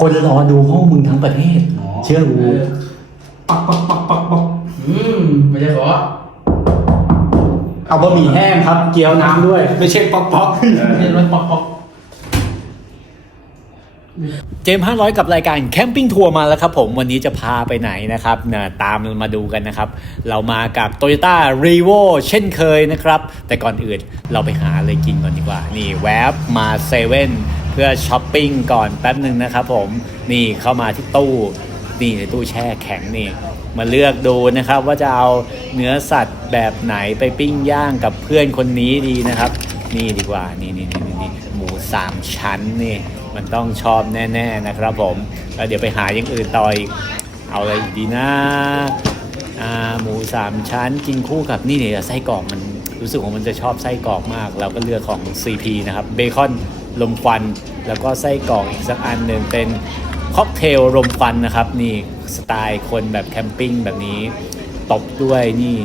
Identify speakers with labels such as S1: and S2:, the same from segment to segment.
S1: คนรอดูห้องมึงทั้งประเทศ
S2: อ๋อ
S1: เชื่อกู
S2: เออ
S1: ปักปักปักปักปัก
S2: อืมไม่ใช่ขอ
S1: เอาบะหมี่แห้งครับ เกี๊ยวน้ำด้วยไม่ใช่ป๊อกป๊อก
S2: ไม่ใช่รถป๊อกป๊อก
S1: เจม500กับรายการแคมปิ้งทัวร์มาแล้วครับผมวันนี้จะพาไปไหนนะครับนะตามมาดูกันนะครับ เรามากับ Toyota r e v o เช่นเคยนะครับ แต่ก่อนอื่นเราไปหาอะไรกินก่อนดีกว่า นี่แวบมาเซเว่น เพื่อช้อปปิ้งก่อนแป๊บหนึ่งนะครับผมนี่เข้ามาที่ตู้นี่ในตู้แช่แข็งนี่มาเลือกดูนะครับว่าจะเอาเนื้อสัตว์แบบไหนไปปิ้งย่างกับเพื่อนคนนี้ดีนะครับ นี่ดีกว่านี่นี่นี่นี่หมูสามชั้นนี่มันต้องชอบแน่ ๆนะครับผมแล้วเดี๋ยวไปหาอย่างอื่นต่ออีกเอาอะไรอีกดีนะอ่าหมูสามชั้นกินคู่กับนี่เนี่ยไส้กรอกมันรู้สึกว่ามันจะชอบไส้กรอกมาก เราก็เลือกของ CP นะครับเบคอน ลมควัน แล้วก็ไส้กรอกอีกสักอันหนึ่งเป็นค็อกเทลลมควันนะครับ นี่สไตล์คนแบบแคมปิ้งแบบนี้ตบด้วยนี่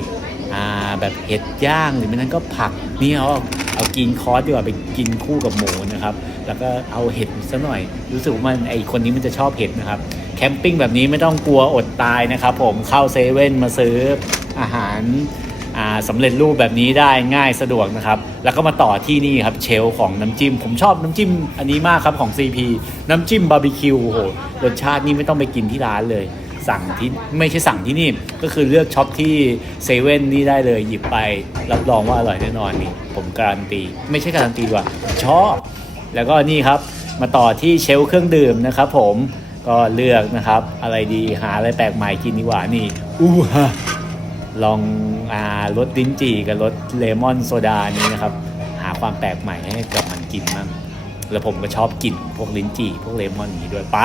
S1: อ่าแบบเห็ดย่างหรือไม่นั้นก็ผักนี่เอาเอากินคอร์สดีกว่าไปกินคู่กับหมูนะครับ แล้วก็เอาเห็ดซะหน่อย รู้สึกว่ามันไอคนนี้มันจะชอบเห็ดนะครับ แคมปิ้งแบบนี้ไม่ต้องกลัวอดตายนะครับ ผมเข้าเซเว่นมาซื้ออาหาร สำเร็จรูปแบบนี้ได้ง่ายสะดวกนะครับ แล้วก็มาต่อที่นี่ครับเชลของน้ำจิ้ม ผมชอบน้ำจิ้มอันนี้มากครับของ CP น้ำจิ้มบาร์บีคิวโหรสชาตินี่ไม่ต้องไปกินที่ร้านเลย สั่งที่ไม่ใช่สั่งที่นี่ก็คือเลือกช็อปที่เซเว่นนี่ได้เลยหยิบไป รับรองว่าอร่อยแน่นอนนี่ผมการันตี ไม่ใช่การันตีว่าชอบแล้วก็นี่ครับมาต่อที่เชลเครื่องดื่มนะครับผมก็เลือกนะครับ อะไรดีหาอะไรแปลกใหม่กินดีกว่านี่อู้ฮะ ลองอ่ารสลิ้นจี่กับรสเลมอนโซดานี้นะครับ หาความแปลกใหม่ให้กับมันกินมั่งแล้วผมก็ชอบกินพวกลิ้นจี่พวกเลมอนนี้ด้วยไป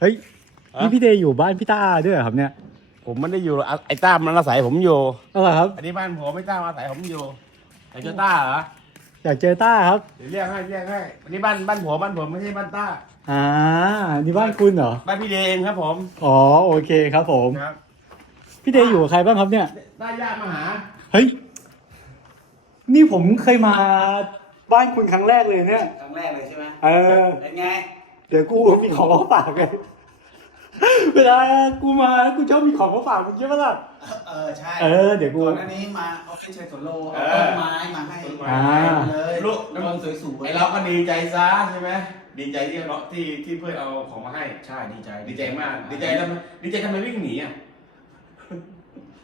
S1: เฮ้ยนี่พี่เดย์อยู่บ้านพี่ต้าด้วยเหรอครับเนี่ย
S3: ผมไม่ได้อยู่อะไอ้ต้ามันอาศัยผมอยู่
S1: เอาเหรอครับ
S3: อันนี้บ้านผมไม่ต้ามาอาศัยผมอยู่ไอ้เจ้าต้าเหรอ
S1: อยากเจอต้าครับ
S3: เดี๋ยวเรียกให้เรียกให้อันนี้บ้านบ้านผมบ้านผมไม่ใช่บ้านต้า
S1: อ่า นี่บ้านคุณเหรอ
S3: บ้านพี่เดย์เองครับผม
S1: อ๋อ โอเคครับผม
S3: ครับ
S1: พี่เดย์อยู่กับใครบ้างครับเนี่ย
S3: ได้ญาติมาหา
S1: เฮ้ย นี่ผมเคยมาบ้านคุณครั้งแรกเลยเนี่ย
S2: ครั้งแรกเลยใช่ไหม
S1: เออ
S2: เป็นไง
S1: เดี๋ยวกูมีของมาฝากไง เวลากูมากูชอบมีของมาฝากมึงใช่ไหมล่ะ
S2: เออใช่
S1: เออเดี๋ยวกู
S2: ก่อนหน้านี้มาเอาไปใช้สวนโลเอาต้นไม้มาให้
S1: อ่า
S2: เลย
S3: ลูก
S2: ต้นสวยๆ
S3: ไอ้เราก็ดีใจซะใช่ไหมดีใจที่เราที่ที่เพื่อนเอาของมาให้
S2: ใช่ดีใจ
S3: ดีใจมาก ดีใจทำไมดีใจทำไมวิ่งหนีอะ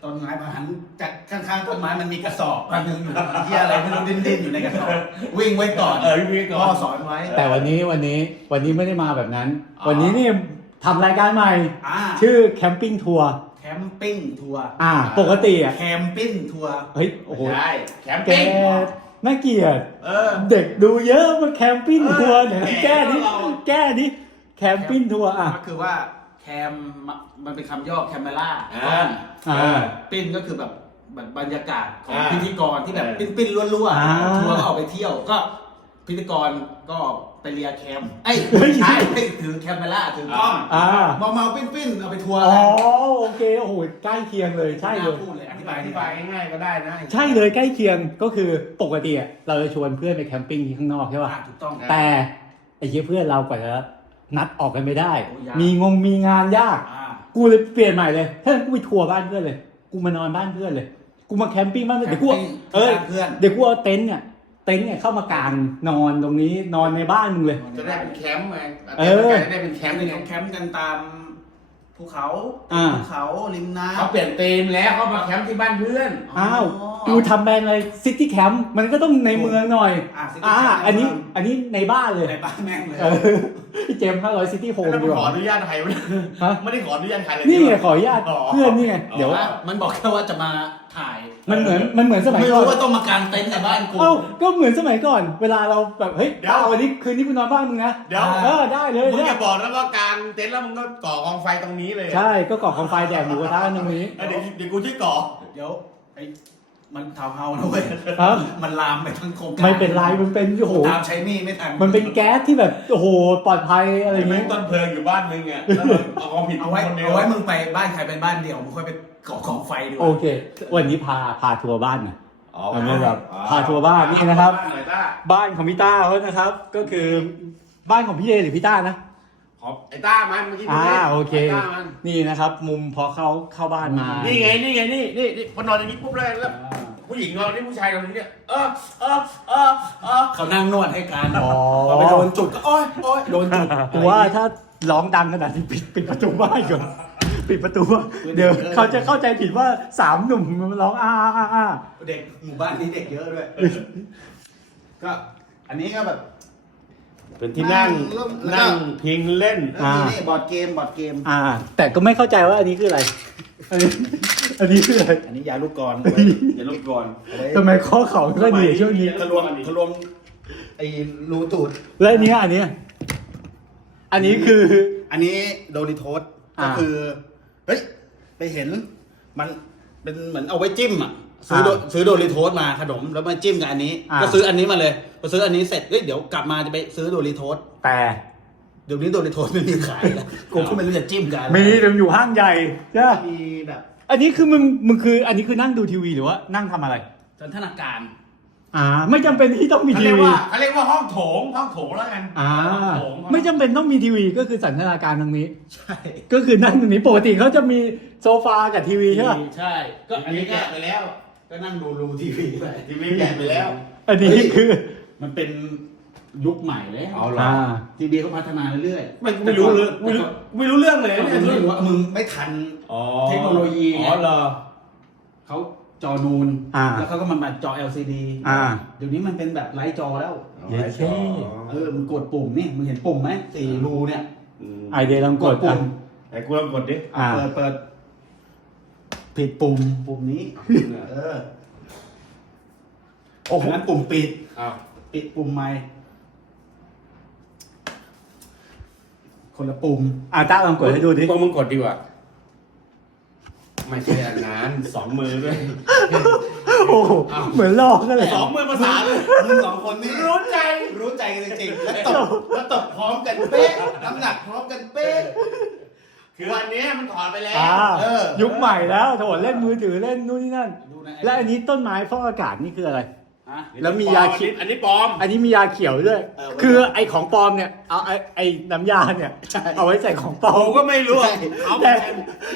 S2: ต้นไม้มาหันจากข้างๆต้นไม้มันมีกระสอบอันหนึงอยู่ที่อะไรไม่รู้ดิ้นๆอยู่ในกระสอบวิ่งไว้ก่อน
S3: เออวิ่งก่อน
S2: พ่อสอนไว้
S1: แต่วันนี้วันนี้วันนี้ไม่ได้มาแบบนั้น
S2: อ๋อ
S1: วันนี้นี่ ทำรายการใหม่
S2: อ่า
S1: ชื่อแคมปิ้งทัวร์
S2: แคมปิ้งทัวร์
S1: อ่าปกติอะ
S2: แคมปิ้งทัวร์
S1: เฮ้ยโอ้โห
S3: ใช่แคม
S1: แก
S3: ปิ้ง
S1: น่าเกลียด
S3: เออ
S1: เด็กดูเยอะมาแคมปิ้งทัวร์
S3: เออ
S1: เนี่ย
S3: แหม
S1: แก้ดิ
S3: เรา
S1: แก้ดิแคมปิ้งทัวร์อะ
S2: ก็คือว่าแคมมันเป็นคำย่อแคมเมล่า
S3: อ่า
S1: อ่า
S2: ปิ้นก็คือแบบแบบบรรยากาศของ
S3: อ่า
S2: พิธีกรที่แบบ
S3: เออ
S2: ปิ้นปิ้นๆรั่ว
S1: อ่า
S2: ๆทัวร์ก็ออกไปเที่ยวก็ พิธีกรก็ไปเรียแคมเอ้ย
S1: เฮ้ย
S2: ใช่ถือแคมเมล่าถือกล้อง
S1: อ่า
S2: เมาเมาๆปิ้นปิ้นๆเอาไปทัวร์
S1: อ๋อ
S2: กัน
S1: โอเคโอ้โหใกล้เคียงเลยใช่เลย
S2: น่าพูดเลยอ
S3: อ
S2: ธิ
S3: ธิ
S2: บา
S3: บายยอธิบายง่ายๆก็ได้นะ
S1: ใช่เลยใกล้เคียงก็คือปกติอะเราจะชวนเพื่อนไปแคมปิ้งที่ข้างนอกใช่ป่ะ
S2: อ่าถูกต้อง
S1: แต่ไอ้เหี้ยเพื่อนเรากว่าจะนัดออกกันไม่ได้
S2: โอ้ยาก
S1: มีงงมีงานยาก
S2: อ่า
S1: กูเลยเปลี่ยนใหม่เลยถ้างั้นกูไปทัวร์บ้านเพื่อนเลย กูมานอนบ้านเพื่อนเลย กูมาแคมปิ้งบ้านเพื่อนเดี๋ยวกูเอาเออ
S2: เพื่อน
S1: เดี๋ยวกูเอาเต็นท์เนี่ย เต็นท์เนี่ยเข้ามากางนอนตรงนี้นอนในบ้านมึงเลย
S3: จะได้เป็นแคมป์ไง
S1: เออ
S3: จะได้เป็นแค
S2: แค
S3: ม
S2: ม
S3: ป์
S2: ป์
S3: ไง
S2: แคมป์กันตามภูเขา
S1: อ่า
S2: ภูเขาริมน้ำ
S3: เขาเปลี่ยนธีมแล้วเขามาแคมป์ที่บ้านเพื่อน
S1: อ้าวกูทำแบรนด์อะไรซิตี้แคมป์มันก็ต้องในเมืองหน่อย
S2: อ่า City
S1: อ่า
S2: Camp
S1: อันนี้อันนี้ในบ้านเลย
S2: ในบ้านแม่งเลย
S1: เออพี่เจมส์ห้าร้อยซิตี้โฮม
S3: แล้ว
S1: ดี
S3: มึง
S1: ก
S3: ขอ
S1: ว่า
S3: อนุญาตใครวะเนี่ย
S1: ฮะ
S3: ไม่ได้ขออนุญาตใครเลย
S1: นี่ไงขออนุญาตเพื่อนนี่ไงเดี๋ยว
S2: ว่ามันบอกแค่ว่าจะมา ถ่าย
S1: มันเหมือนมันเหมือนสมัย
S2: ไม่
S1: ก่อ
S2: รู้
S1: น
S2: ว่าต้องมากางเต็นท์ในบ้านกู
S1: เอ้าก็เหมือนสมัยก่อน เวลาเราแบบเฮ้ยเอาวันนี้คืนนี้กูนอนบ้านมึงนะ
S3: เดี๋ยว
S1: เออได้เลย
S3: มึง
S1: ได้
S3: จะบอกแล้วว่ากางเต็นท์แล้วมึงก็ก่อกองไฟตรงนี้เลย
S1: ใช่ก็ก่อของไฟแดกหมูกระทะกันตรงนี้
S3: เออเดี๋ยวเดี๋ยวกูช่วยก่อ
S2: เดี๋ยวไอ้มันทาวน์เฮาส์นะเว้ย
S1: ครับ
S2: มันลามไปทั้งโครงการ
S1: ไม่เป็นไรมันเป็นโอ้โห
S2: ตามใช้หนี่ไม่ทัน
S1: มันเป็นแก๊สที่แบบโอ้โหปลอดภัยอะไรอย่าง
S3: แม่
S1: เงี้
S3: ง
S1: ย
S3: ต้นเพลิงอยู่บ้านมึงอะแล้วมันเอาความผิด
S2: เอาไว้
S3: คนเดียว
S2: เอาไว้มึงไปบ้านใครเป็นบ้านเดี่ยวมึงค่อยไป ก่อกองไฟดีก
S1: โอ
S2: ว่า
S1: เค วันนี้พาพาทัวร์บ้านหน่อย
S3: อ๋อ
S1: เอาไม่แบบพาทัวร์บ้านนี่นะครับ
S3: หน่อยต้า
S1: บ้านของพี่ต้าเขานะครับ ก็คือบ้านของพี่เอหรือพี่ต้านะ
S3: ขอไอ้ต้ามันเมื่อกี้
S1: อ่า
S3: ดูดิ
S1: โอเค
S3: ไอ้ต้ามัน
S1: นี่นะครับ มุมพอเขาเข้าบ้านมา
S3: นี่ไงนี่ไงนี่นี่นี่พอนอนอย่างนี้ปุ๊บเลยแล้ว
S1: อ่า
S3: ผู้หญิงนอนนี่ผู้ชายนอนนี่เออเออเออเออ
S2: เขานั่งนวดให้การ
S1: อ๋อ
S2: พอไปโดนจุดก็โอ๊ยโอ๊ยโดนจุด
S1: กูว่าถ้าร้องดังขนาดนี้ปิดปิดประตูบ้านก่อน ปิดประตูบ้านเดี๋ยวเขาจะเข้าใจผิดว่าสามหนุ่มมันร้องอ้าอ้าอ้าอ้า
S2: เด็กหมู่บ้านนี้เด็กเยอะด้วย ก็อันนี้ก็แบบ
S3: เป็นที่นั่ง
S2: แล้วก็
S3: นั่งพิงเล่น
S2: แล้วมีนี่บอร์ดเกมบอร์ดเกม
S1: อ่า แต่ก็ไม่เข้าใจว่าอันนี้คืออะไร อันนี้อันนี้คืออะไร
S2: อันนี้ยาลูกกรอน
S3: อย่าลบก่อน
S2: เอาไว้
S1: ทำไมข้อเข่าไม่ค่อยดีช่วงนี้
S2: ทะลวงทะลวงไอ้รูตูด
S1: แล้วอันเนี้ยอันเนี้ยอันนี้คือ
S2: อันนี้โดริโทส
S1: อ่า
S2: ก็คือ เฮ้ย ไปเห็น มันเป็นเหมือนเอาไว้จิ้มอะ ซื้อโด
S1: อ่า
S2: ซื้อโดริโทสมาขนมแล้วมาจิ้มกับอันนี้
S1: อ่า
S2: ก็ซื้ออันนี้มาเลยพอซื้ออันนี้เสร็จเฮ้ยเดี๋ยวกลับมาจะไปซื้อโดริโทส
S1: แต่
S2: เดี๋ยวนี้โดริโทสไม่มีขายแล้วกูก็ไม่รู้จะจิ้มกันอะไร
S1: มีเดี๋ยวอยู่ห้างใหญ่ใช่ปะ
S2: มีแบบ
S1: อันนี้คือมึงมึงคือ อันนี้คือนั่งดูทีวีหรือว่านั่งทำอะไร
S2: สันทนาการ
S1: อ่า ไม่จำเป็นที่ต้องมี
S3: เขา
S1: ที
S3: เรียก
S1: วี
S3: ว่าเขาเรียกว่าห้องโถงห้องโถงแล้วกัน
S1: อ่า
S3: ห้องโถง
S1: ไม่จำเป็นต้องมีทีวีก็คือสันทนาการตรงนี้
S2: ใช่
S1: ก็คือนั่งตรงนี้ปกติเขาจะมีโซฟากับทีวีใช่ปะ
S2: ใช่ ก็อันนี้ก็
S3: แกะไปแล้ว
S2: ก็นั่งดูรูทีวีไป
S3: ทีวีแกะไปแล้ว
S1: อันนี้คือ
S2: มันเป็นยุคใหม่เลย
S3: เอาเหรอ
S1: อ่า
S2: ทีวีเขาพัฒนาเรื่อย
S3: ไม่ไม่รู้เลยไม่รู้ไม่รู้เรื่องเลย
S2: แต่
S3: เนี่ย
S2: ก่อนไม่รู้ว่ามึงไม่ทัน
S3: อ๋อ
S2: เทคโนโลยีไง
S3: อ๋อเหรอ
S2: เขา จอนูน
S1: อ่า
S2: แล้วเขาก็มาแบบจอ LCD
S1: อ่า
S2: เดี๋ยวนี้มันเป็นแบบไร้จอแล้ว
S1: เย้เช่
S2: เออมึงกดปุ่มนี่มึงเห็นปุ่มไหมสี่รูเนี่ย
S3: ม
S1: ไอเดียลองกด
S2: ปุ่
S1: อะ
S2: ม
S3: ไหนกูลองกดดิ
S1: อ่า
S2: เปิดเปิดผิดปุ่มปุ่มนี้ เออ
S3: โอ้โห
S2: อันนั้นปุ่มปิด
S3: อ้าว
S2: ปิดปุ่มไมค์คนละปุ่ม
S1: อ่าต้าลองกดให้ดูดิ
S3: พวกมึงกดดีกว่า ไม่ใช่อันนั้นสองมือด้วย
S1: โอ้โหเหมือนลอกกันเลย
S3: สองมือภาษานเลย
S2: มึงสองคนนี่
S3: รู้ใจ
S2: รู้ใจกันจริงๆแล้วตบแล้วตบพร้อมกันเป๊ะน้ำหนักพร้อมกันเป๊ะ
S3: คือวันนี้มันถอดไปแล้ว
S1: อ่า
S2: เออ
S1: ยุคใหม่แล้วโถเล่นมือถือเล่นนู่นนี่นั่น
S2: ดูนะ
S1: และอันนี้ต้นไม้ฟอกอากาศนี่คืออะไร
S2: ฮะ
S1: แล้วมียาคิด
S3: อันนี้ปลอม
S1: อันนี้มียาเขียวด้วย
S2: เออ
S1: คือไอของปลอมเนี่ย เอาไอไอน้ำยาเนี่ย
S2: ใช่
S1: เอาไว้ใส่ของปลอ
S3: ผม
S1: ม
S3: ก็ไม่รู้อะเอา
S1: แต่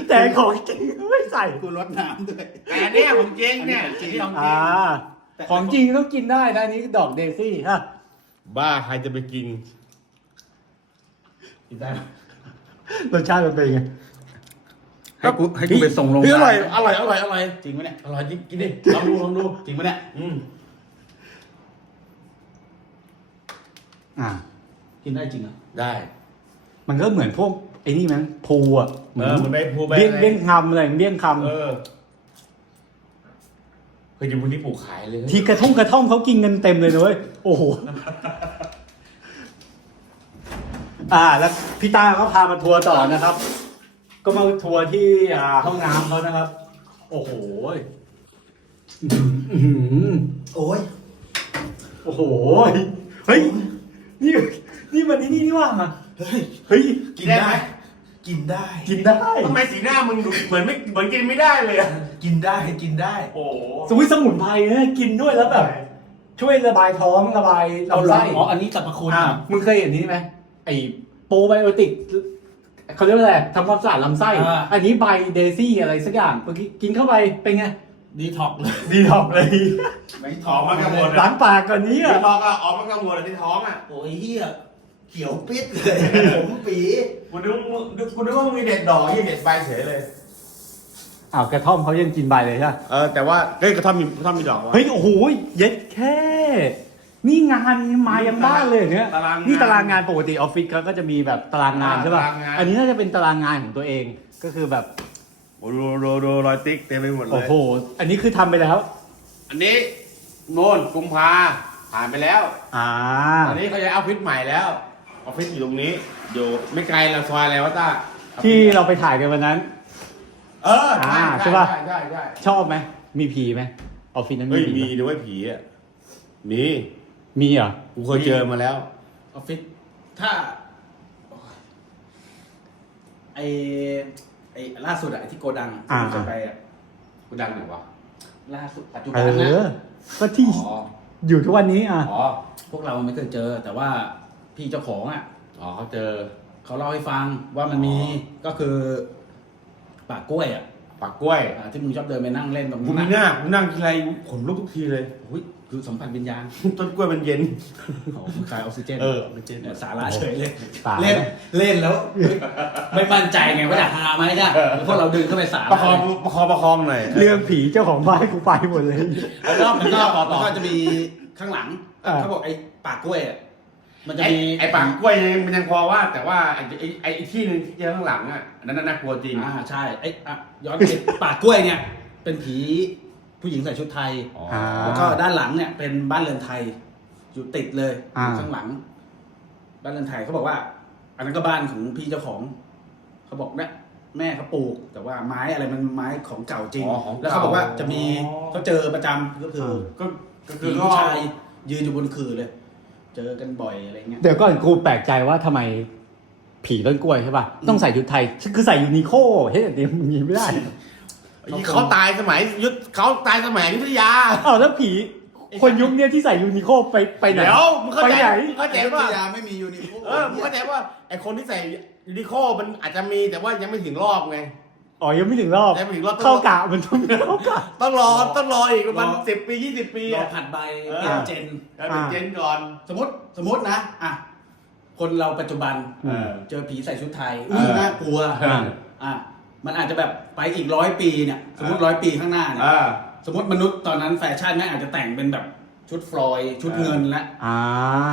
S1: แต่ของจริงไม่ใส่
S2: กูรดน้ำด้วย
S3: แต่อันเนี่ยผมจริงเนี่ยจริงที่ของจริ
S1: อ่า
S3: ง
S1: ของจริงต้องกินได้นะอันนี้ดอกเดซี่ฮะ
S3: บ้าใครจะไปกิน
S2: กินได้ไหม
S1: รสชาติมันเป็นไง
S2: ให้กูให้กูไปส่งโรงพ
S3: เฮ้ยอ
S2: ยา
S3: ร่
S2: บา
S3: อย
S2: ล
S3: อร่อยอร่อยอร่อย
S2: จริงไหมเนี่ย
S3: อร่อยจริงกินดิลองดูลองดู
S2: จริงไหมเนี่ย
S3: อืม
S1: อ่า
S2: กินได้จริงเหรอ
S3: ได้
S1: มันก็เหมือนพวกไอ้นี่มั้งพูอะ
S3: เออมันได้พูไป
S1: เบี้ยงเบี้ยงคำอะไรเบี้ยงค
S3: เออเคยจะมึงที่ปลูกขายเลยำ
S1: ที่กระท่อมกระท่อมเขากินกันเต็มเลยนะเว้ยโอ้โห อ่า แล้วพี่ตาก็พามาทัวร์ต่อนะครับ ก็มาทัวร์ที่อ่าห้องน้ำเขานะครับ โอ้โหอื้อหือ
S2: โอ้ย
S1: โอ้โหเฮ้ย นี่นี่มันนี่นี่นี่ว่า
S2: เฮ้ย
S1: เฮ้ย
S2: กินได้กินได้
S1: กินได้
S3: ทำไมสีหน้ามึงดูเหมือนไม่เหมือนกินไม่ได้เลยอะ
S2: กินได้กินได้
S3: โอ้โห
S1: สมุนสมุนไพรนะกินด้วยแล้วแบบช่วยระบายท้องระบาย
S2: เอา
S1: ลำ
S2: เหรอ
S1: ไส้
S2: อ๋ออันนี้สรรพคุณ
S1: อ่า
S2: อะ
S1: มึงเคยเห็นนี้ไหมไอ้โปรไบโอติกเขาเรียกว่าอะไรทำความสะอาดลำไส้
S2: อ่า
S1: อันนี้ไบเดซี่อะไรสักอย่างเมื่อกี้กินเข้าไปเป็นไง
S2: ดีท็อกเลย
S1: ดีท็อกเลย
S2: ไม่
S3: ท้องมันกระมวล
S1: ล้างปากก่อนนี้
S3: ที่
S1: อะ
S3: ท้องอะออกมันกระมวลอะที่ท้องอะ
S2: โอ้ยเฮียเขียวปิดเลย ผมปี
S3: กูนึกว่ามึงกูนึกว่ามึงมีเด็ดดอกยี่เด็ดใบเฉยเลย
S1: อ้าวกระท่อมเขายังกินใบเลยใช่ปะ
S3: เออแต่ว่าเฮ้ยกระท่อมมีกระท่อมมีดอกวะ
S1: เฮ้ยโอ้โหเย็ดแค่ นี่งานมายังบ้านเลยเนี่ย
S3: ตารางงาน
S1: นี่ตารางงานปกติออฟฟิศเขาก็จะมีแบบตารางงาน
S3: อ่า
S1: ใช่ป่ะ
S3: ตารางงาน
S1: อันนี้น่าจะเป็นตารางงานของตัวเองก็คือแบบ
S3: โอ้โหโรโรรอยติ๊กเต็มไปหมดเล
S1: โอ้
S3: ย
S1: โห อันนี้คือทำไปแล้ว
S3: อันนี้โน่นกุมภาผ่านไปแล้ว
S1: อ่า
S3: อันนี้เขาจะเอาออฟฟิศใหม่แล้วออฟฟิศอยู่ตรงนี้ อยู่ไม่ไกลละซอยอะไรวะต้า
S1: ที่เราไปถ่ายกันวันนั้น
S3: เออใช่
S1: อ่าใช่
S3: ใช่
S1: ปะ
S3: ใช่ใช่ใช่
S1: ชอบไหม มีผีไหมออฟฟิศนั้น
S3: เฮ้ย
S1: มี
S3: มีด้วยผีอะมี
S1: มีเหรอ
S3: กูเคยเจอมาแล้ว
S2: ออฟฟิศถ้า ไอ ไอล่าสุดอะไอที่โกดังอะที่ผมเคยไปอะ
S3: กูดังไหนวะ
S2: ล่าสุดปัจจุ
S1: เอ
S2: บันนะ
S1: อ ก็ที่
S3: อ๋อ
S1: อยู่ทุกวันนี้อะ
S3: อ๋อ
S2: พวกเราไม่เคยเจอ แต่ว่าพี่เจ้าของอะ
S3: อ๋อเขาเจอ
S2: เขาเล่าให้ฟังว่ามันมี
S3: อ๋อ
S2: ก็คือป่ากล้วยอะ
S3: ปากกล้วย
S2: อ่าที่มึงชอบเดินไปนั่งเล่นตรง
S3: กู
S2: นั้น
S3: มีห
S2: อะ
S3: น้ากูนั่งทีไรขนลุกทุกทีเลย
S2: โอ้ยคือสัมผัสวิญญาณ
S3: ต้นกล้วยมันเย็น
S2: ของคายออกซิเจน
S3: เออมันเย็น
S2: เนี่ยสาระเฉยเลย
S1: ตาย
S2: เล่นเล่นแล้ว ไม่มั่นใจไงว่าจะหาไหมเนี่ยพวกเราดึงเข้าไปสาระ
S3: ประคองประคองประคองหน่อย
S1: เรื่องผีเจ้าของบ้านกูไปหมดเลย
S2: แล้วก็แล้วก็
S3: ต่อต่อ
S2: แล้วก็จะมีข้างหลัง
S1: อ่า
S2: เขาบอกไอ้ป่ากล้วยอะ มันจะ
S3: ไอ้
S2: มี
S3: ไอ้ปากกล้วยยังมันยังพอว่า แต่ว่าไอ้ไอ้ไอ้ที่หนึ่งที่เจอข้างหลังอะอันนั้นน่ากลัวจริง
S2: อ่าใช่ไอ้อะย้อนไปป่ากล้วยเนี่ย เป็นผีผู้หญิงใส่ชุดไทย
S3: อ๋อ
S1: อ่า
S2: แล้วก็ด้านหลังเนี่ยเป็นบ้านเรือนไทย อยู่ติดเลยอ
S1: อ่า
S2: ยู่ข้างหลัง บ้านเรือนไทยเขาบอกว่า อันนั้นก็บ้านของพี่เจ้าของเขาบอกเนี่ยแม่เขาปลูก แต่ว่าไม้อะไรมันไม้ของเก่าจริง
S3: อ๋อของเก่า
S2: แล้วเขาบอกว่าจะมีเขาเจอประจำก็คือ
S3: ก็ก็คื
S2: ผี
S3: อก็
S2: ผู้ชายยืนอยู่บนคือเลย เจอกันบ่อยอะไรเงี้ย
S1: เดี๋ยวก่อนกูแปลกใจว่าทำไมผีต้นกล้วยใช่ป่ะ ต้องใส่ชุดไทย คือใส่ยูนิโคเฮ้ยเดี๋ยวมึงยิงไม่ได้
S3: เขาตายสมัยยุทธเขาตายสมัยอยุทธยา
S1: อ้าวแล้วผี คนยุคเนี้ยที่ใส่ยูนิโคไปไปไหน
S3: เดี๋ยวมึงเข้า
S1: ไป
S3: ใจ
S1: ไหน
S3: มึงเข้าใจว่า
S2: ยาไม่มียูนิโค
S3: เออมึงเข้าใจว่าไอ้คนที่ใส่ยูนิโคมันอาจจะมีแต่ว่ายังไม่ถึงรอบไง
S1: อ๋อยังไม่ถึงรอบ
S3: ยังไม่ถึงรอบ
S1: เข้ากะมันต้องเข้ากะ
S3: ต้องรอต้องรออีกประมาณสิบปียี่สิบปี
S2: รอ
S3: อะ
S2: ผัดใบ
S3: เออ
S2: เปลี่ยนเจน
S3: แล้วเป็นเจนก่อน
S2: สมมติสมมตินะอะคนเราปัจจุบัน
S3: เออ
S2: เจอผีใส่ชุดไทย
S3: เออ
S2: น่ากลัว
S3: อ่า
S2: อะมันอาจจะแบบไปอีกร้อยปีเนี่ยสมมติร้อยปีข้างหน้าเนี่ย
S3: อ่า
S2: สมมติมนุษย์ตอนนั้นแฟชั่นแม่งอาจจะแต่งเป็นแบบชุดฟลอยด์ชุด
S3: เออ
S2: เงินและ
S1: อ่า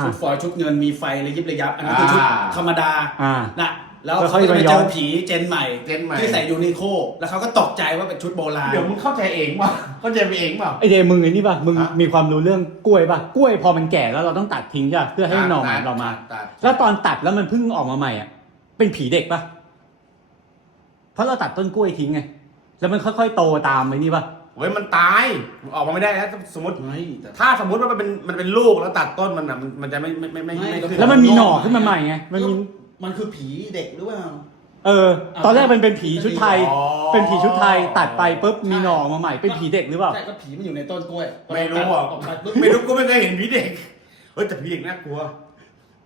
S2: ชุดฟลอยด์ชุดเงินมีไฟระยิบระยับอันนั้นคือชุด
S3: อ่า
S2: ธรรมดา
S1: อ่า
S2: นะ แล้ว
S1: แล้ว
S2: เขา
S1: เขา
S2: จะไป
S1: จะ
S2: เจ
S1: ย้อ
S2: อนผีเจนใหม่
S3: เจนใหม่
S2: ที่ใส่ยูนิโคแล้วเขาก็ตกใจว่าเป็นชุดโบราณ
S3: เดี๋ยวมึงเข้าใจเองป่ะเข้าใจไปเองเปล่า
S1: ไอเดย์มึงไอ้นี่ป่ะ มึง
S3: ฮะ
S1: มีความรู้เรื่องกล้วยป่ะ กล้วยพอมันแก่แล้วเราต้องตัดทิ้งใช่ปะเพื่อให้หน่อมันออกมา
S3: ตัด
S1: แล้วตอนตัดแล้วมันเพิ่งออกมาใหม่อะ เป็นผีเด็กป่ะ เพราะเราตัดต้นกล้วยทิ้งไง แล้วมันค่อยๆโตตามไอ้นี่ป่ะ
S3: เฮ้ยมันตายมันออกมาไม่ได้แล้วสมมติ
S2: ไม่แต่
S3: ถ้าสมมติว่ามันเป็นมันเป็นลูกแล้วตัดต้นมันอะมันมันจะไม่ไม่ไม่ไม่ไม่ขึ้น
S1: แล้วมันมีหน่อขึ้นมาใหม่ไง มันมี
S2: มันคือผีเด็กหรือเปล่า
S1: เออ ตอนแรกมันเป็นผีชุดไทย
S3: อ๋อ
S1: เป็นผีชุดไทยตัดไปปุ๊บมีหน่อออกมาใหม่เป็นผีเด็กหรือเปล่า
S2: ใช่ก็ผีมันอยู่ในต้นกล้วย
S3: ไม่รู้อะ
S2: ออกมาปุ๊บ
S3: ไม่รู้ก็ไม่เคยเห็นผีเด็กเฮ้ยแต่ผีเด็กน่ากลัว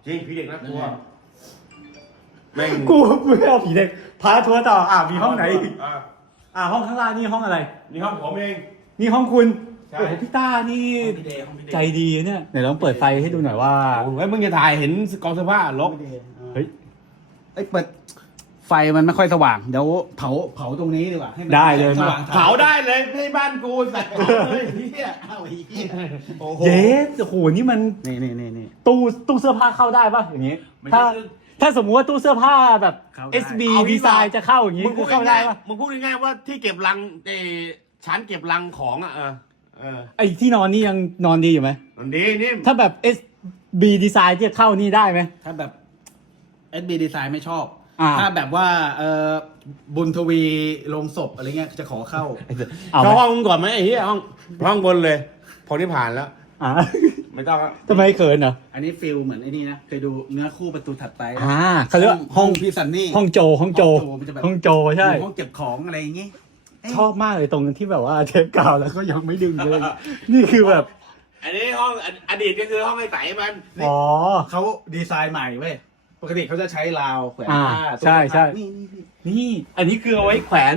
S3: จริงผีเด็กน่ากลัวแม่ง
S1: กูไม่เอาผีเด็กพาทัวร์ต่ออ่ามีห้องไหนอีก
S3: อะ
S1: อ่าห้องข้างล่างนี่ห้องอะไร
S3: นี่ห้องผมเอง
S1: นี่ห้องคุณ
S3: ใช่
S1: โอ้โหพี่ต้านี่
S2: ห้องพี่เดย์ห้องพี่เดย์
S1: ใจดีเนี่ยเดี๋ยวลองเปิดไฟให้ดูหน่อยว่า
S3: โอ้ยมึงจะถ่ายเห็นกองเสื้อผ้าลก
S1: เฮ้ย
S2: ไอ้ยเปิดไฟมันไม่ค่อยสว่าง เดี๋ยวเผาเผาตรงนี้ดีกว่าให้มัน
S1: ได้เลย
S2: ส
S1: มา
S2: ว่าง
S3: เผาได้เลยไม่ใช่บ้านกูสัตว์เผาเลยเฮีย
S2: อ้าวไอ้เหี้ยโอ้โห
S1: เย้โอ้โหนี่มัน
S2: นี่นี่นี่นี่
S1: ตู้ตู้เสื้อผ้าเข้าได้ป่ะอย่างงี้ถ้าถ้าสมมุติว่าตู้เสื้อผ้าแบบ
S2: เข้าได้
S1: SB ดีไซน์จะเข้าอย่างงี้
S3: มึง
S1: คื
S3: พู
S1: อ
S3: ด
S1: เข้าได้
S3: ง่าย
S1: ป่ะ
S3: ๆมึงพูดง่ายๆว่าที่เก็บรังเออชั้นเก็บรังของอะเออเออ
S1: ไอ้ที่นอนนี่ยังนอนดีอยู่ไหม
S3: มันดีนี่
S1: ถ้าแบบ SB ดีไซน์จะเข้านี่ได้ไหม
S2: ถ้าแบบ SB ดีไซน์ไม่ชอบ
S1: อ่า
S2: ถ้าแบบว่าเออบุญทวีลงศพอะไรเงี้ยจะขอเข้า
S1: เอาไหม
S3: เข้าห้องมึงก่อนไหมไอ้เหี้ยห้องห้องบนเลย พอที่ผ่านแล้ว
S1: อ่า
S3: ไม่ต้องอะ
S1: ทำไมเขินเหรอ
S2: อันนี้ฟิลเหมือนไอ้นี่นะ เคยดูเนื้อคู่ประตูถัดไปนะ
S1: อ่าเขาเรียกว่าห้อง
S2: พี่ซันนี่
S1: ห้องโจห้องโจ
S2: ห้องโจมันจะแบบ
S1: ห้องโจใช่
S2: ห้องเก็บของอะไรอย่างงี้
S1: ชอบมากเลยตรงที่แบบว่าเทปกาวแล้วก็ยังไม่ดึงเลย นี่คือแบบ
S3: อันนี้ห้องออดีตก็คือห้องไอ้ใสมัน
S1: อ๋อ
S2: เขาดีไซน์ใหม่เว้ย ปกติเขาจะใช้ราวแขวน
S1: อ่า
S2: ผ้า
S1: ใช่ใช่
S2: นี่นี่นี่
S1: นี่อันนี้คือเอาไว้แขวน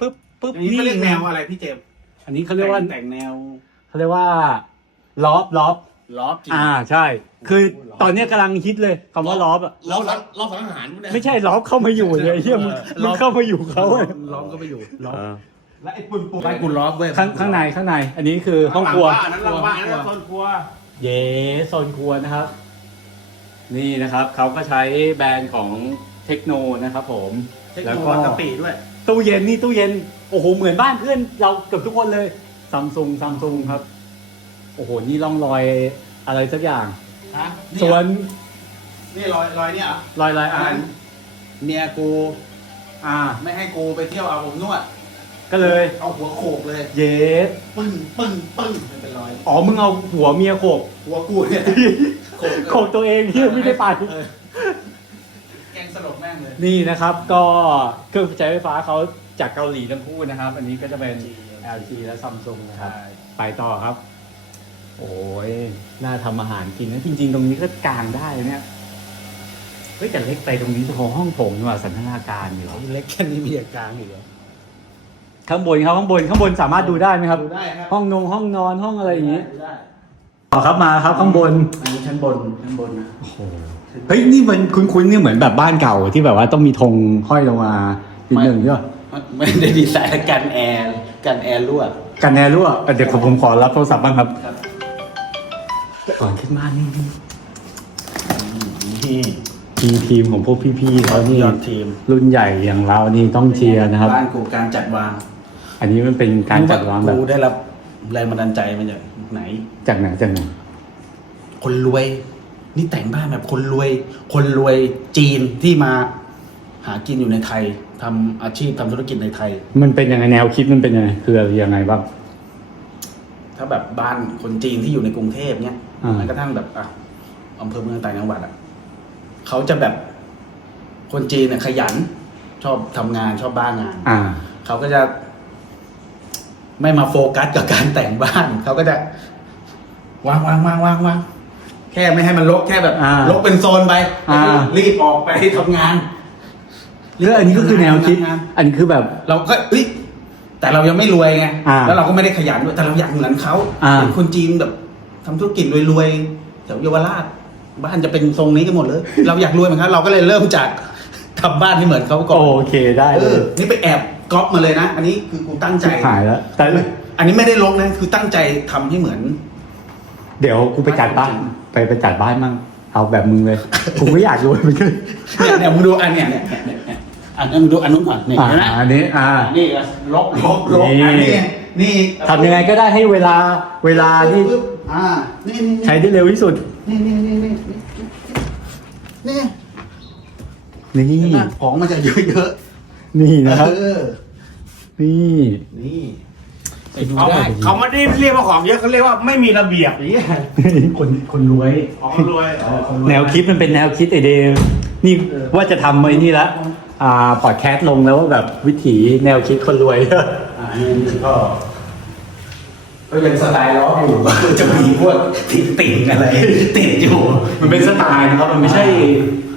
S1: ปุ๊บปุ๊บ
S2: อันนี้เขาเรียกแนวอะไรพี่เจมส์
S1: อันนี้เขาเรียกว่า
S2: แต่งแนว
S1: เขาเรียกว่าล็อบล็อบ
S2: ล็อบจริง
S1: อ่าใช่ คือตอนเนี้ยกำลังฮิตเลยคำว่าล็อบอะ
S3: เราสังเราสังหารนเนี่ย
S1: ไม่ใช่ล็อบเข้ามาอยู่เลยเฮียมึงมึงเข้ามาอยู่เขาอะ
S2: ล็อบก็ไปอยู่ล็อบ
S3: เออ
S2: แล้วไอ้ปุ่นปุ่นไอ้กุนล็อบเว้ย
S1: ข้างข้างในข้างใน อันนี้คือห้องครัว
S3: หลับ้านนั้นหลังบ้านอันนั้นโซนครัว
S1: เย้โซนครัวนะครับ นี่นะครับเขาก็ใช้แบรนด์ของเทคโนนะครับผม
S2: เทค
S1: แล้ว
S2: โน
S1: ก็
S2: บางกะปิด้วย
S1: ตู้เย็นนี่ตู้เย็นโอ้โหเหมือนบ้านเพื่อนเราเกือบทุกคนเลยซัมซุงซัมซุงครับ โอ้โหนี่ร่องรอยอะไรสักอย่าง
S2: ฮะ
S1: ส่วน
S2: นี่รอยรอยเนี่ยเหรอ
S1: รอยรอย
S2: อ่า
S1: อ่าน
S2: เมียกู
S1: อ่า
S2: ไม่ให้กูไปเที่ยวอาบอบนวด
S1: ก็เลย
S2: เอาหัวโขกเลย
S1: เยส
S2: ปึ้งปึ้งปึ้งมันเป็นรอย
S1: อ๋อมึงเอาหัวเมียโขก
S2: หัวกูเนี่ยโขก
S1: โขกตัวเองที่ไม่ได้ไป
S2: เออแกงสลบแม่งเลย
S1: นี่นะครับ ก็เครื่องใช้ไฟฟ้าเขาจากเกาหลีทั้งคู่นะครับ อันนี้ก็จะเป็น LG และ Samsung นะครับ ไปต่อครับ โอ้ยน่าทำอาหารกินนะจริง ๆ ตรงนี้ก็กลางได้เนี่ยเฮ้ยแต่เล็กไปตรงนี้พอห้องโถงนี่หว่าสันทนาการอยู่
S2: เล็กแค่นี้มีอาการอีกเหรอ
S1: ข้างบนครับข้างบนข้างบนสามารถดูได้ไหมครับ
S2: ดูได้ครับ
S1: ห้องนงห้องนอนห้องอะไรอย่างนี้
S2: ดูได้
S1: ต่อครับมาครับข้างบน
S2: อันนี้ชั้นบนชั้นบนนะ
S1: โอ้โหเฮ้ยนี่มันคุ้นๆเนี่ยเหมือนแบบบ้านเก่าที่แบบว่าต้องมีธงห้อยลงมาทีหนึ่งใช่ปะ
S2: ไม่ได้ดีไซน์กันแอร์กันแอร์รั่ว
S1: กันแนรั่วเอ่อเดี๋ยวผมผมขอรับโทรศัพท์บ้างครับ
S2: ครับ
S1: ก่อนขึ้นมานี่
S2: นี่
S1: ทีมทีมของพวกพี่ๆเขานี่
S2: ยอดทีม
S1: รุ่นใหญ่อย่างเรานี่ต้องเชียร์นะครับ
S2: บ้านกูการจัดวาง
S1: อันนี้มันเป็นการจัดวางแบบ
S2: กูได้รับแรงบันดาลใจมาจากไหน
S1: จากไหนจากไหน
S2: คนรวย นี่แต่งบ้านแบบคนรวย คนรวยจีนที่มาหากินอยู่ในไทยทำอาชีพทำธุรกิจในไทย
S1: มันเป็นยังไงแนวคิดมันเป็นยังไงคืออะไรยังไงบ้าง
S2: ถ้าแบบบ้านคนจีนที่อยู่ในกรุงเทพเนี้ย
S1: อ่า
S2: แม้กระทั่งแบบอะอำเภอเมืองต่างจังหวัดอะเขาจะแบบคนจีนเนี่ยขยัน ชอบทำงานชอบบ้างาน
S1: อ่า
S2: เขาก็จะ ไม่มาโฟกัสกับการแต่งบ้านเขาก็จะวางวางวางวางวางแค่ไม่ให้มันลกแค่แบบ
S1: อ่า
S2: ลกเป็นโซนไป
S1: อ่า
S2: รีบออกไปทำงาน
S1: เรื่องอันนี้ก็คือแนวคิด อันนี้คือแบบ
S2: เราก็เอ้ยแต่เรายังไม่รวยไง
S1: อ่า
S2: แล้วเราก็ไม่ได้ขยันด้วยแต่เราอยากเหมือนเขา
S1: อ่า
S2: เห็นคนจีนแบบทำธุรกิจรวยๆแถวเยาวราชบ้านจะเป็นทรงนี้กันหมดเลย เราอยากรวยเหมือนเขาเราก็เลยเริ่มจากทำบ้านที่เหมือนเขาก่อน
S1: โอเคได้
S2: เอ
S1: เล
S2: อย นี่ไปแอบ ก๊อปมาเลยนะ อันนี้คือกูตั้งใจ
S1: หายแล้ว แต่
S2: อันนี้ไม่ได้ลงนะ คือตั้งใจทำให้เหมือน
S1: เดี๋ยวกูไปจัดบ้าน ไปไปจัดบ้านมั่งเอาแบบมึงเลย กูไม่อยากรวยเหมือนกัน
S2: เนี่ยเนี่ยมึงดูอันเนี่ยเนี่ยเนี่ยเนี่ยอันนี้มึงดูอันนู้นก่อนนี่
S1: อ่า
S2: เห็นไหม
S1: อันนี้อ่า
S2: นี่ลบลบลบ
S1: นี่
S2: อันนี้นี่
S1: ทำยังไงก็ได้ให้เวลาเวลาที่
S2: ปึ๊บอ่านี่นี่
S1: ใช้ได้เร็วที่สุด
S2: นี่นี่นี่นี่นี่
S1: นี่
S2: เห็นไหมของมันจะเยอะ
S1: นี่
S2: ๆ
S1: นะครับ
S2: เออ
S1: นี่
S2: นี่ไปดู
S3: เขา
S2: ได้
S3: เขาไม่ได้เรียกว่าของเยอะเขาเรียกว่าไม่มีระเบียบอย่างเงี้ย
S1: คนคนรวย
S3: ของรวย
S2: เออคนรวย
S1: แนวคิดมันเป็นแนวคิดไอเดมนี่ว่าจะทำไอ้นี่ละอ่าพอดแคสต์ลงแล้วว่าแบบวิถีแนวคิดคนรวย
S2: อ่านี่นี่ก็ก็เป็นสไตล์ล้ออยู่ก็คือจะมีพวกติดติ่งอะไรติดอยู่
S1: มันเป็นสไตล์นะครับมันไม่ใช่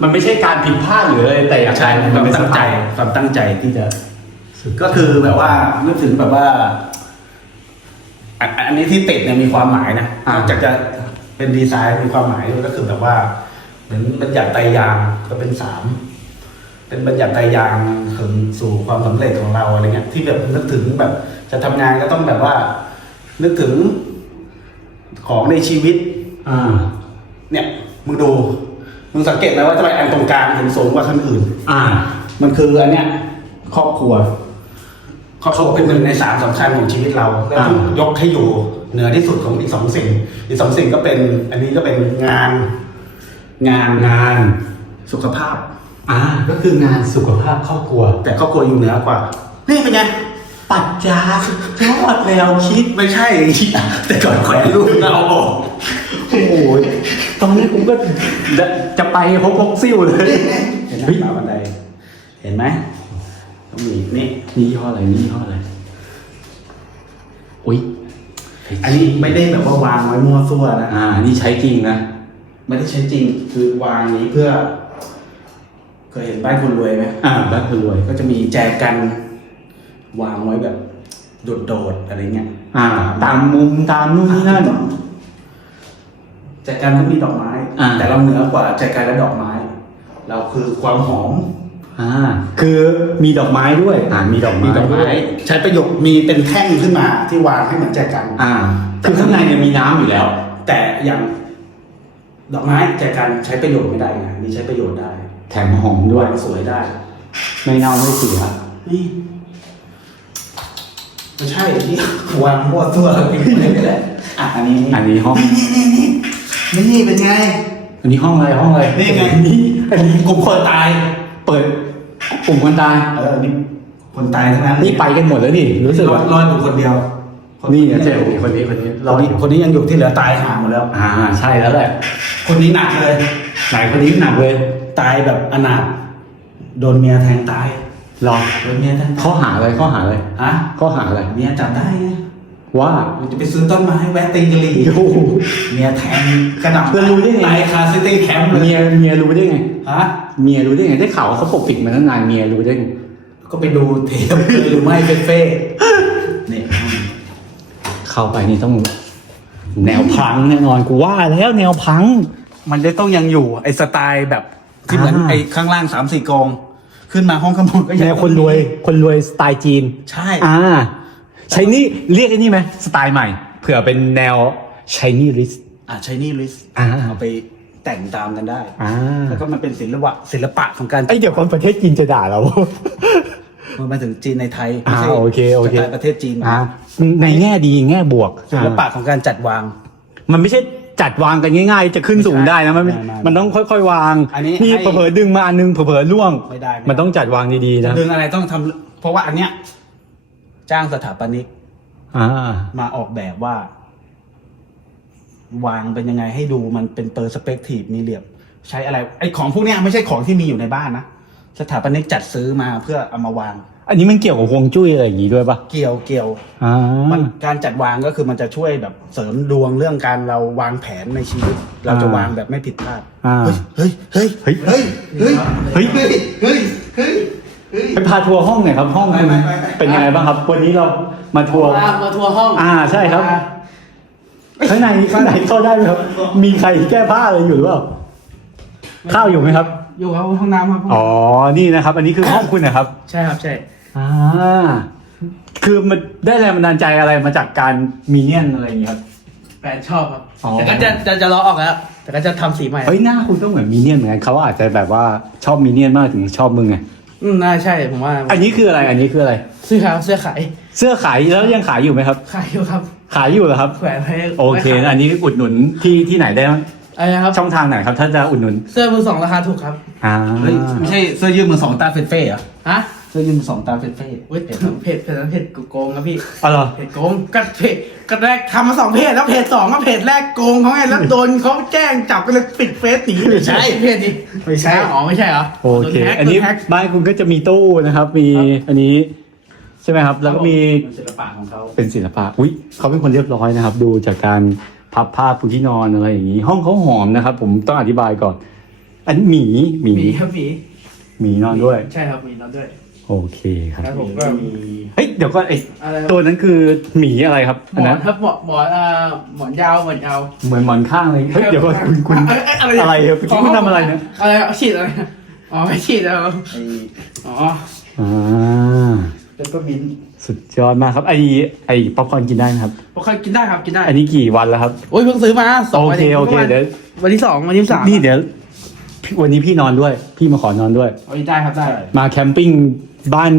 S1: มันไม่ใช่การผิดพลาดหรืออะไรแต่อย่าง
S2: ใช่
S1: ใด
S2: ความ
S1: เป็นส
S2: ตั้ง
S1: ไต
S2: ใจ
S1: ล์
S2: ความตั้งใจที่จะ ก็คือแบบว่านึกถึงแบบว่าอันอันนี้ที่ติดเนี่ยมีความหมายนะนอกจากจะเป็นดีไซน์มีความหมายด้วยก็คือแบบว่า เหมือนบัญญัติไตรยางก็เป็นสามเป็นบัญญัติไตรยางถึงสู่ความสำเร็จของเราอะไรเงี้ยที่แบบนึกถึงแบบจะทำงานก็ต้องแบบว่า นึกถึงของในชีวิต
S1: อ่า
S2: เนี่ยมึงดูมึงสังเกตไหมว่าทำไมอันตรงกลางถึงสูงกว่าคันอื่น
S1: อ่า
S2: มันคืออันเนี้ยครอบครัว ครอบครัวเป็นหนึ่งในสามสำคัญของชีวิตเราแล้ว
S1: อ่าย
S2: ยกให้อยู่เหนือที่สุดของอีกสองสิ่ง อีกสองสิ่งก็เป็น อันนี้ก็เป็นงาน งาน
S1: งาน
S2: สุขภาพ
S1: อ่าก็คืองานสุขภาพครอบครัว
S2: แต่ครอบครัวอยู่เหนือกว่า นี่เป็นไง
S1: ปัจจาสุดยอดแนวคิด
S2: ไม่ใช่ แต่ก่อนแขวนรูปเราออก
S1: โอ้โหตอนนี้ผมก็จะจะไปพบพกซิ่วเลย
S2: เห็นไหม
S1: เฮ้ย
S2: ฝาบันไดเห็นไหม ต้องมีนี่
S1: นี่ยี่ห้ออะไรนี่ยี่ห้ออะไรอุ้ย
S2: อันนี้ไม่ได้แบบว่าวางไว้มั่วซั่วนะ
S1: อ่า นี่ใช้จริงนะ
S2: ไม่ได้ใช้จริงคือวางนี้เพื่อเคยเห็นบ้านคนรวยไหม
S1: อ่า บ้านคนรวย
S2: ก็จะมีแจกัน วางไว้แบบ โดดๆอะไรเงี้ย
S1: อ่า ตามมุมตามนู่นนี่นั่น
S2: แจกันก็มีดอกไม้
S1: อ่า
S2: แต่เราเหนือกว่าแจกันและดอกไม้ เราคือความหอม
S1: อ่าคือมีดอกไม้ด้วยอ่ามีดอกไม้
S2: มีดอกไม้
S1: ด้วย
S2: ใช้ประโยคมีเป็นแท่งขึ้นมาที่วางให้เหมือนแจกัน
S1: อ่า คือข้างในเนี่ยมีน้ำอยู่แล้ว
S2: แต่อย่างดอกไม้แจกันใช้ประโยชน์ไม่ได้ไงนี่ใช้ประโยชน์ได้
S1: แถมหอมด้วย
S2: วางสวยได้
S1: ไม่เน่าไม่เสีย
S2: นี่ไม่ใช่ที่วางมั่วตัวเป็นไม่ได้อะอันนี้
S1: อันนี้ห้อง
S2: นี่เป็นไง
S1: อันนี้ห้องอะไรห้องอะไร
S2: นี่ไง
S1: นี่อันนี้
S2: กลุ่มคนตาย
S1: เปิด กลุ่มคนตาย
S2: เออนี่คนตายทั้งนั้น
S1: นี่ไปกันหมดแล้วนี่รู้สึก
S2: รอ
S1: ว่า
S2: ดรอดอยู่คนเดียว
S1: นี่นะเจ๊คนนี้คนนี้
S2: เรานี้คนนี้ยังอยู่ที่เหลือตายหาหมดแล้ว
S1: อ่า ใช่แล้วแหละ
S2: คนนี้หนักเลย
S1: ไหนคนนี้หนักเลย
S2: ตายแบบอนาถโดนเมียแทงตาย
S1: รอ
S2: โดนเมียแทงตาย
S1: ข้อหาอะไรข้อหาอะไร
S2: ฮะ
S1: ข้อหาอะไร
S2: เมียจับได้ไง
S1: ว่า
S2: มันจะไปซื้อต้นไม้แวะตีกะหรี่
S1: โอ้โห
S2: เมียแทงกระหน่ำ
S1: แล้วรู้ได้ไง
S2: ตายคาซิตี้แคมป์เลย
S1: เมียเมียรู้ได้ไง
S2: ฮะ
S1: เมียรู้ได้ไงได้ข่าวว่าเขาปกปิดมาตั้งนานเมียรู้ได้ไง
S2: ก็ไปดูเทปหรือไม่เฟ่เฟ่เนี่ย
S1: เข้าไปนี่ต้อง แนวพังแน่นอนกูว่าแล้วแนวพัง
S2: มันจะต้องยังอยู่ไอ้สไตล์แบบที่เหมือน
S1: อ่า
S2: ไอ้ข้างล่างสามสี่กอง ขึ้นมาห้องขโมยก็ยัง
S1: แนวคนรวยคนรวยสไตล์จีน
S2: ใช่
S1: อ่า ใช้นี่เรียกไอ้นี่ไหมสไตล์ใหม่ เผื่อเป็นแนวช i นี่ลิส
S2: อ่าใช้นี่ลิส
S1: อ่า
S2: เอาไปแต่งตามกันได้
S1: อ่า
S2: แล้วก็มันเป็นศิลปะศิลปะของการ
S1: ไอเดี๋ยวคนประเทศจีนจะด่าเรา
S2: มันมาถึงจีนในไทย
S1: อ่า
S2: ไม่ใช่
S1: โอเคโอเค
S2: สไตล์ประเทศจีน
S1: อ่าในแง่ดีแง่บวก
S2: ศิลปะของการจัดวาง
S1: มันไม่ใช่จัดวางกันง่าย ๆ จะขึ้นสูงได้นะมัน
S2: ไม่ไม่
S1: มันต้องค่อยๆวาง
S2: อันนี้
S1: นี่
S2: ให้
S1: เผลอๆดึงมาอันนึงเผลอๆล่วง
S2: ไม่ได้ไม่ได้
S1: มันต้องจัดวางดีๆนะ
S2: ดึงอะไรต้องทำเพราะว่าอันเนี้ย จ้างสถาปนิก
S1: อ่า
S2: มาออกแบบว่า วางเป็นยังไงให้ดูมันเป็นเปอร์สเปกทีฟมีเหลี่ยม ใช้อะไร ไอ้ของพวกเนี้ยไม่ใช่ของที่มีอยู่ในบ้านนะสถาปนิกจัดซื้อมาเพื่อเอามาวาง
S1: อันนี้มันเกี่ยวกับฮวงจุ้ยอะไรอย่างงี้ด้วยปะ
S2: เกี่ยวเกี่ยว
S1: อ่า
S2: มันการจัดวางก็คือมันจะช่วยแบบเสริมดวงเรื่องการเราวางแผนในชีวิต เราจะวางแบบไม่ผิดพลาด
S1: อ่า
S2: เฮ้ย เฮ้ย
S1: เฮ้ย
S2: เฮ้ย เฮ้ย
S1: เฮ้ย
S2: เฮ้ย เฮ้ย เฮ้ยเฮ้ย
S1: ไปพาทัวร์ห้องหน่อยครับ ห้องคุณ
S2: ไปไปไปไป
S1: เป็นยังไงบ้างครับ วันนี้เรามาทัวร์
S2: มาทัวร์ห้อง
S1: อ่าใช่ครับ ข้างในข้างในเข้าได้ไหมครับ มีใครแก้ผ้าอะไรอยู่หรือเปล่าข้าวอยู่ไหมครับ
S2: อยู่ครับห้องน้ำครับ
S1: อ๋อ นี่นะครับ อันนี้คือห้องคุณนะครับ
S2: ใช่ครับใช่
S1: อ่า คือมันได้แรงบันดาลใจอะไรมาจากการมีเนียนอะไรอย่างเงี้ยครับ
S4: แฟนชอบครับ
S1: อ๋อ
S4: แต่ก็จะจะจะล้อออกแล้ว แต่ก็จะทำสีใหม่
S1: เฮ้ยหน้าคุณก็เหมือนมีเนียนเหมือนกันเขาอาจจะแบบว่าชอบมีเนียนมากถึงชอบมึงไง
S4: อืมน่าใช่ผมว่า
S1: อันนี้คืออะไร อันนี้คืออะไร
S4: เสื้อเสื้อขาย
S1: เสื้อขายแล้วยังขายอยู่ไหมครับ
S4: ขายอยู่ครับ
S1: ขายอยู่เหรอครับ
S4: แขวนไว้
S1: โอเค
S4: ไว้ขาย
S1: อันนี้อุดหนุนที่ที่ไหนได้บ้าง
S4: อะไรนะครับ
S1: ช่องทางไหนครับ ถ้าจะอุดหนุน
S4: เสื้อมือสองราคาถูกครับ
S1: อ่า
S2: เฮ้ยไม่ใช่เสื้อยืดมือสองตาเฟ่เฟ่เหรอ
S4: ฮะ
S2: เสื้อยืดมือสองตาเฟ่เฟ่
S4: เว้ยเพจเพจนั้นเพจโกงครับพี่
S1: อ๋อเหรอ
S4: เพจโกงก็เพจก็แรกทำมาสองเพจแล้วเพจสองก็เพจแรกโกงเขาไงแล้วโดนเขาแจ้งจับก็เลยปิดเฟซหนีไม่ใช่เพจนี้
S2: ไม่ใช่
S4: อ๋อไม่ใช่เหรอ
S1: โอเค
S4: โดนแฮ็ก
S1: อันนี้
S4: โดแฮ็ก
S1: บ้านคุณก็จะมีตู้นะครับ มีอันนี้ใช่ไหมครับแล้วก็มี
S2: ศิลปะของเขา
S1: เป็นศิลปะอุ้ยเขาเป็นคนเรียบร้อยนะครับ ดูจากการพับผ้าปูที่นอนอะไรอย่างนี้ ห้องเขาหอมนะครับ ผมต้องอธิบายก่อน อันหมีหมี
S4: มีครับมี
S1: หมีนอนด้วย
S4: ใช่ครับมีนอนด้วย
S1: โอเคครับ
S4: ครับผมก็
S1: เฮ้ยเดี๋ยวก็ไอ
S4: อะไรครับ
S1: ตัวนั้นคือหมีอะไรครับ
S4: หม
S1: อัน
S4: อ
S1: นั้นน
S4: ครับหมอนหมอนอ่าหมอนยาวหมอนยาว
S1: เหมือนหมอนข้างเลยเฮ้ยเดี๋ยวก่อนคุณคุณ
S4: เอ้ยเอ้ยอะไร
S1: อะไรครับเมื่อกี้คุณทำอะไรเนี่ย
S4: อะไรอะฉีดอะไรอ๋อไม่ฉีดแล้ว
S2: ไอ้
S4: อ๋อ
S1: อ่า
S2: เป็นก็มิน
S1: สุดยอดมากครับไอไอป๊อปคอร์นกินได้ไหมครับ
S4: โอเคกินได้ครับกินได้
S1: อันนี้กี่วันแล้วครับ
S4: โอ้ยเพิ่งซื้อมาสอง
S1: โอ
S4: วัน
S1: เค
S4: ง
S1: โอเค
S4: ประมาณ
S1: เดี๋ยว
S4: วันที่สองวันที่สาม
S1: นี่เดี๋ยว พี่วันนี้พี่นอนด้วย พี่มาขอนอนด้วย
S4: โอ้ยได้ครับได้
S1: มาแคมปิ้งบ้าน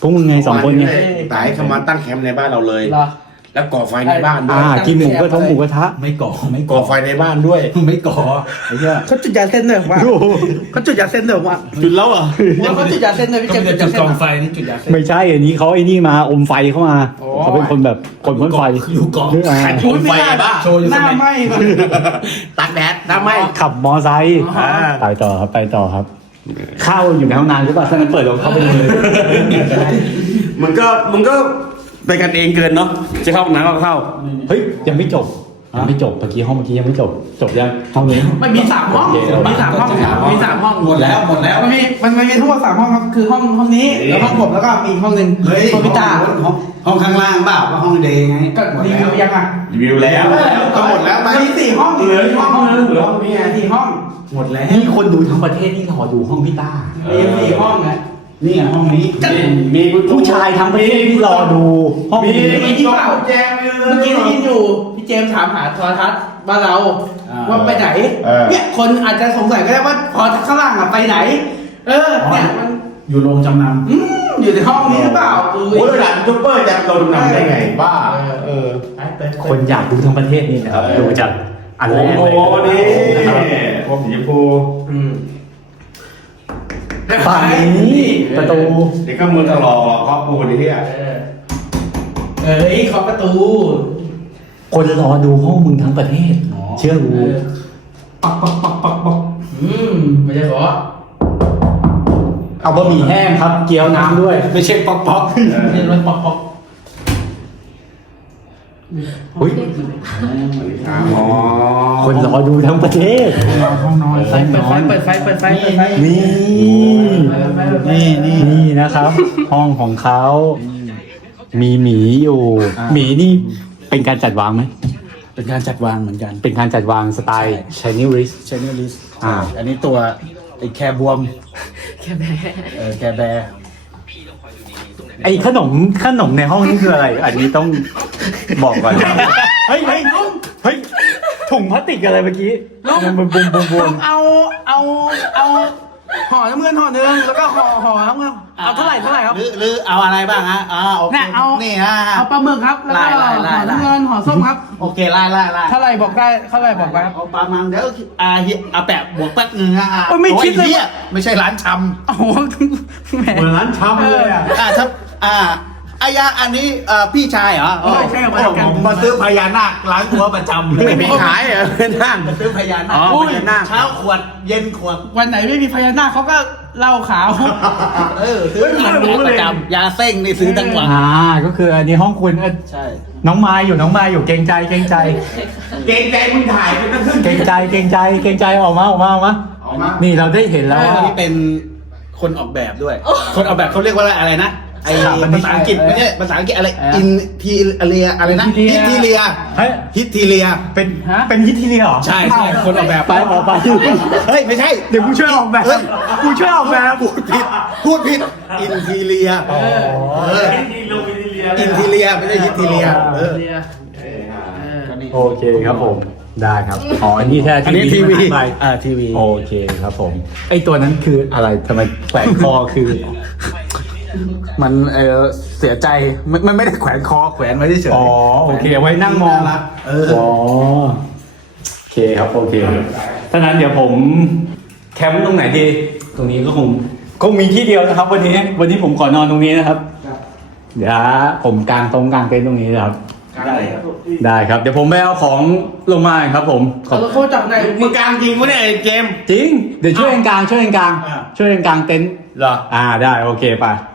S1: พวกมึงไงสองคนไง
S3: ตายเขามาตั้งแคมป์ในบ้านเราเลย
S4: เหรอ
S3: แล้วก่อไฟในบ้านด้ว
S1: อ่ายกินหมูกระทงหมูกระทะ
S2: ไม่ก่อไม่
S3: ก่
S2: ก่
S3: อ
S2: อ
S3: ไฟในบ้านด้วย
S2: ไม่ก่อไอ้เหี้ย
S4: เขาจุดยาเส้นเลยผมว่า
S1: โอ้โห
S4: เขาจุดยาเส้นเลยผมว่า
S1: จุดแล้วเหรอะ
S4: ว่าเขาจุดยาเส้นเลยพี่
S2: ก็
S4: เจม
S2: มัน
S4: ส์
S2: จะ
S4: จุด
S2: จุด
S4: ยาเส้น
S2: กองไฟนี่จุดยาเส้น
S1: ไม่ใช่อันนี้เขาไอ้นี่มาอมไฟเข้ามา
S4: โอ้
S1: เขาเป็นคนแบบคนพ่นไฟ
S2: อยู่เกาะ
S1: อ่า
S4: โอ้ยไม่ได้
S3: บ้า
S2: โชว์อยู่
S4: ห
S2: ส
S4: น้า
S2: มัย
S4: ไหม้ก่อน
S3: ตักแดดน้ำไหม
S1: ขับมอไซค์
S4: อ๋อ
S1: ไปต่อครับไปต่อครับ ข้าวอยู่ในห้องน้ำหรือเปล่าถ้างั้นเปิดลงเข้าไปดูเลย
S3: มึงก็มึงก็ ไปกันเองเกินเนาะจะเข้าห้องน้ำก็เข้า
S1: เฮ้ยยังไม่จบยังไม่จบเมื่อกี้ห้องเมื่อกี้ยังไม่จบ จบยังห้องนี้
S4: ไม่มีสามห้อง
S1: โอเค
S4: มีสามห้องมีสามห้อง
S2: หมดแล้วหมดแล้ว
S4: มันมีมันมันมีทั้งหมดสามห้องครับคือห้องห้องนี้แล้วห้องผมแล้วก็มีอีกห้องหนึ่ง
S2: เฮ้ย
S4: ห้องพิตา
S2: ห้องห้องข้างล่างเปล่าว่าห้องเดย์ไง
S4: ก็รีวิวยังอะ
S3: รีวิวแล้วก็หมดแล้วไป
S4: มีสี่ห้องเหลือห้องนึงเหลือมีไงสี่ห้อง
S2: หมดแล้ว
S1: นี่คนดูทั้งประเทศที่รอดูห้องพี่ต้า
S4: มีสี่ห้องนะ
S2: นี่ไงห้องนี้
S3: มีกุญ
S1: ผู้ชายทั้งประเทศที่รอดูห้องนี้
S4: มีที่เปล่าแจมเมื่อกี้ได้ยินอยู่พี่เจมส์ถามหาโทรทัศน์บ้านเราว่าไปไหนเนี่ยคนอาจจะสงสัยก็ได้ว่าพอข้างล่างอะไปไหน เออเนี่ยมัน
S2: อยู่โรงจำน
S4: อืมอยู่ในห้องนี้หรือเปล่าเออ
S3: โอ้ยหลานยูทูบเบอร์จะเราดูนำได้ไงบ้าเออ
S4: ไปไปไป
S1: คนอยากดูทั้งประเทศนี่นะครับ
S3: เออ
S1: ดูจากอันแร
S3: โอ้
S1: ก
S3: โห
S1: เลย
S3: นี่
S1: นะครับ
S3: พวกสีชมพู
S4: อืม
S1: ฝั่งนี้ประตู
S3: เดี๋ยวก็มือตลอกหรอกเคาปูดิเฮีย
S4: เอ้ยเคาะประตู
S1: คนรอดูห้องมึงทั้งประเทศ เชื่อกู
S2: ปักปักปักปักปัก
S4: อืมไม่ใช่เคาะ
S1: เอาบะหมี่แห้งครับ เกี๊ยวน้ำด้วย
S2: ไม่ใช่ป๊อกป๊อก
S4: ไม่ใช่รถปอกปอก
S1: อุ๊ย
S3: อ๋อ
S1: คนรอดูทั้งประเทศ
S2: ห้องนอน
S4: ไฟเปิดไฟเปิดไฟเปิดไฟเปิดไฟ
S1: นี่
S2: นี่นี่
S1: นี่นะครับ ห้องของเขามีหมีอยู่
S2: อ่า
S1: หมีนี่เป็นการจัดวางไหม
S2: เป็นการจัดวางเหมือนกัน
S1: เป็นการจัดวางสไตล์ช i นิริส
S2: เชนเนอร์ลิส
S1: อ่า
S2: อันนี้ตัวไอ้แคบวม
S5: แค่แม่
S2: เออแคแบร์
S1: ไอ้ขนมขนมในห้องนี่คืออะไร อันนี้ต้องบอกก่อน เฮ้ยเฮ้ยเฮ้ยถุงพลาสติกอะไรเมื่อกี้มันบุมบุมบุมบุ
S4: ต้อ
S1: ม
S4: งเอาเอาเอาห่อน้ำเงินห่อหนึ่งแล้วก็ห่อห่อน้ำเงินเอาเท่าไหร่เท่าไหร่ครับ
S2: หรือหรือเอาอะไรบ้างฮะอ่าโอเค
S4: เนี่ยเอา
S2: นี่ฮะ
S4: เอาปลาหมึกครับแล้วก็
S2: ไล่
S4: ห่
S2: ไล่
S4: อ
S2: ไล่
S4: น้ำเงินห่อส้มครับ
S2: โอเคไล่ไล่ไล่
S4: เท่าไหร่บอกได้เท่าไหร่บอกไปครับ
S2: เอาปลามังเดี๋ยวอาเฮียอาแปะบวกแป๊บนึงฮะอะ
S4: โอ้ยไม่คิดเลย
S2: โอ้หี้ไม่ใช่ร้านชำ
S4: โอ้โหแหม
S1: เหมือนร้านชำเลยอะ
S2: อ่าถ้า อ่าอายาอันนี้เอ่อพี่ชายเหรอ
S4: ใช่ใช่มาทำกัน
S2: ผมมาซื้อพญานาคล้างหัวประจำเลย
S3: ไม่มีขายเหรอเป็นนั่ง
S2: มาซื้อพญานาค
S3: อ๋อพญานาค
S2: เช้าขวดเย็นขวด
S4: วันไหนไม่มีพญานาคเขาก็เหล้าขาว
S2: เออซื้อล้างหัวประจำยาเส้งนี่ซื้อทั้งวัน
S1: อ่าก็คืออันนี้ห้องคุณเอ้ย
S2: ใช่
S1: น้องไม้อยู่น้องไม้อยู่เกรงใจเกรงใจ
S3: เกรงใจมึงถ่ายไปตั้งครึ่ง
S1: เกรงใจเกรงใจเกรงใจออกมาออกมาออกมา
S3: ออกมา
S1: นี่ เราได้เห็นแล้ว
S2: อัน
S1: ว่า
S2: นี้เป็นคนออกแบบด้วย คนออกแบบเขาเรียกว่าอะไรนะ ไอ
S1: สถาปนิก
S2: ภาษาอังกฤษไม่ใช่ภาษาอังกฤษอะไร
S4: เอออิ
S2: อินทีเรียอะไรนะ
S4: ฮิ
S2: ฮิ
S4: ต
S2: ต
S4: ที
S2: ที
S4: เรี
S2: เรี
S4: ย
S2: ย
S1: เฮ้ย
S2: ฮิตทีเรีย
S1: เป็น
S4: ฮะ
S1: เป็นยิทธิเรียเหรอ
S2: ใช่ใช่คนออกแบบ
S1: ไปออกไป
S2: เฮ้ยไม่ใช่
S1: เดี๋ยวกูช่วยออกแบบ
S2: เฮ้ย
S1: กูช่วยออกแบบ
S2: พูดผิดพูดผิดอินทีเรีย
S1: อ๋อ
S2: เอออินทีเรียไม่ใช่ฮิตทีเรียเออ
S4: เรียเออ
S1: โอเคครับผมได้ครับอ๋ออันนี้แค่
S2: อันนี้ทีวี
S1: ไป
S2: อ่าทีวี
S1: โอเคครับผม ไอตัวนั้นคืออะไรทำไมแขวนคอคือ
S2: มันเออเสียใจมันมันไม่ได้แขวนคอแขวนไว้เฉยๆ
S1: อ๋อโอเคเอาไว้นั่งมองา
S2: รักเออ
S1: อ๋อโอเคครับโอเคถ้านั้นเดี๋ยวผมแคมป์ตรงไหนดีตรงนี้ก็คงคงมีที่เดียวนะครับ วันนี้ วันนี้ผมขอนอนตรงนี้นะครับ เดี๋ยวผมกางตรงกางเต็นท์ตรงนี้นะครับ
S2: ได้ครับ
S1: ได้ครับ เดี๋ยวผมไปเอาของลงมาครับ ผมขอบ
S4: เอาแล้วโคจากไหน
S3: มึงกลางจริงวะเนี่ยไอ้เกม
S1: จริง เดี๋ยวช่วยกันกลางช่วยกันกลาง
S3: อ่า
S1: ช่วยกันกลางเต็นท์
S3: เหรอ
S1: อ่าได้โอเคไป
S3: เ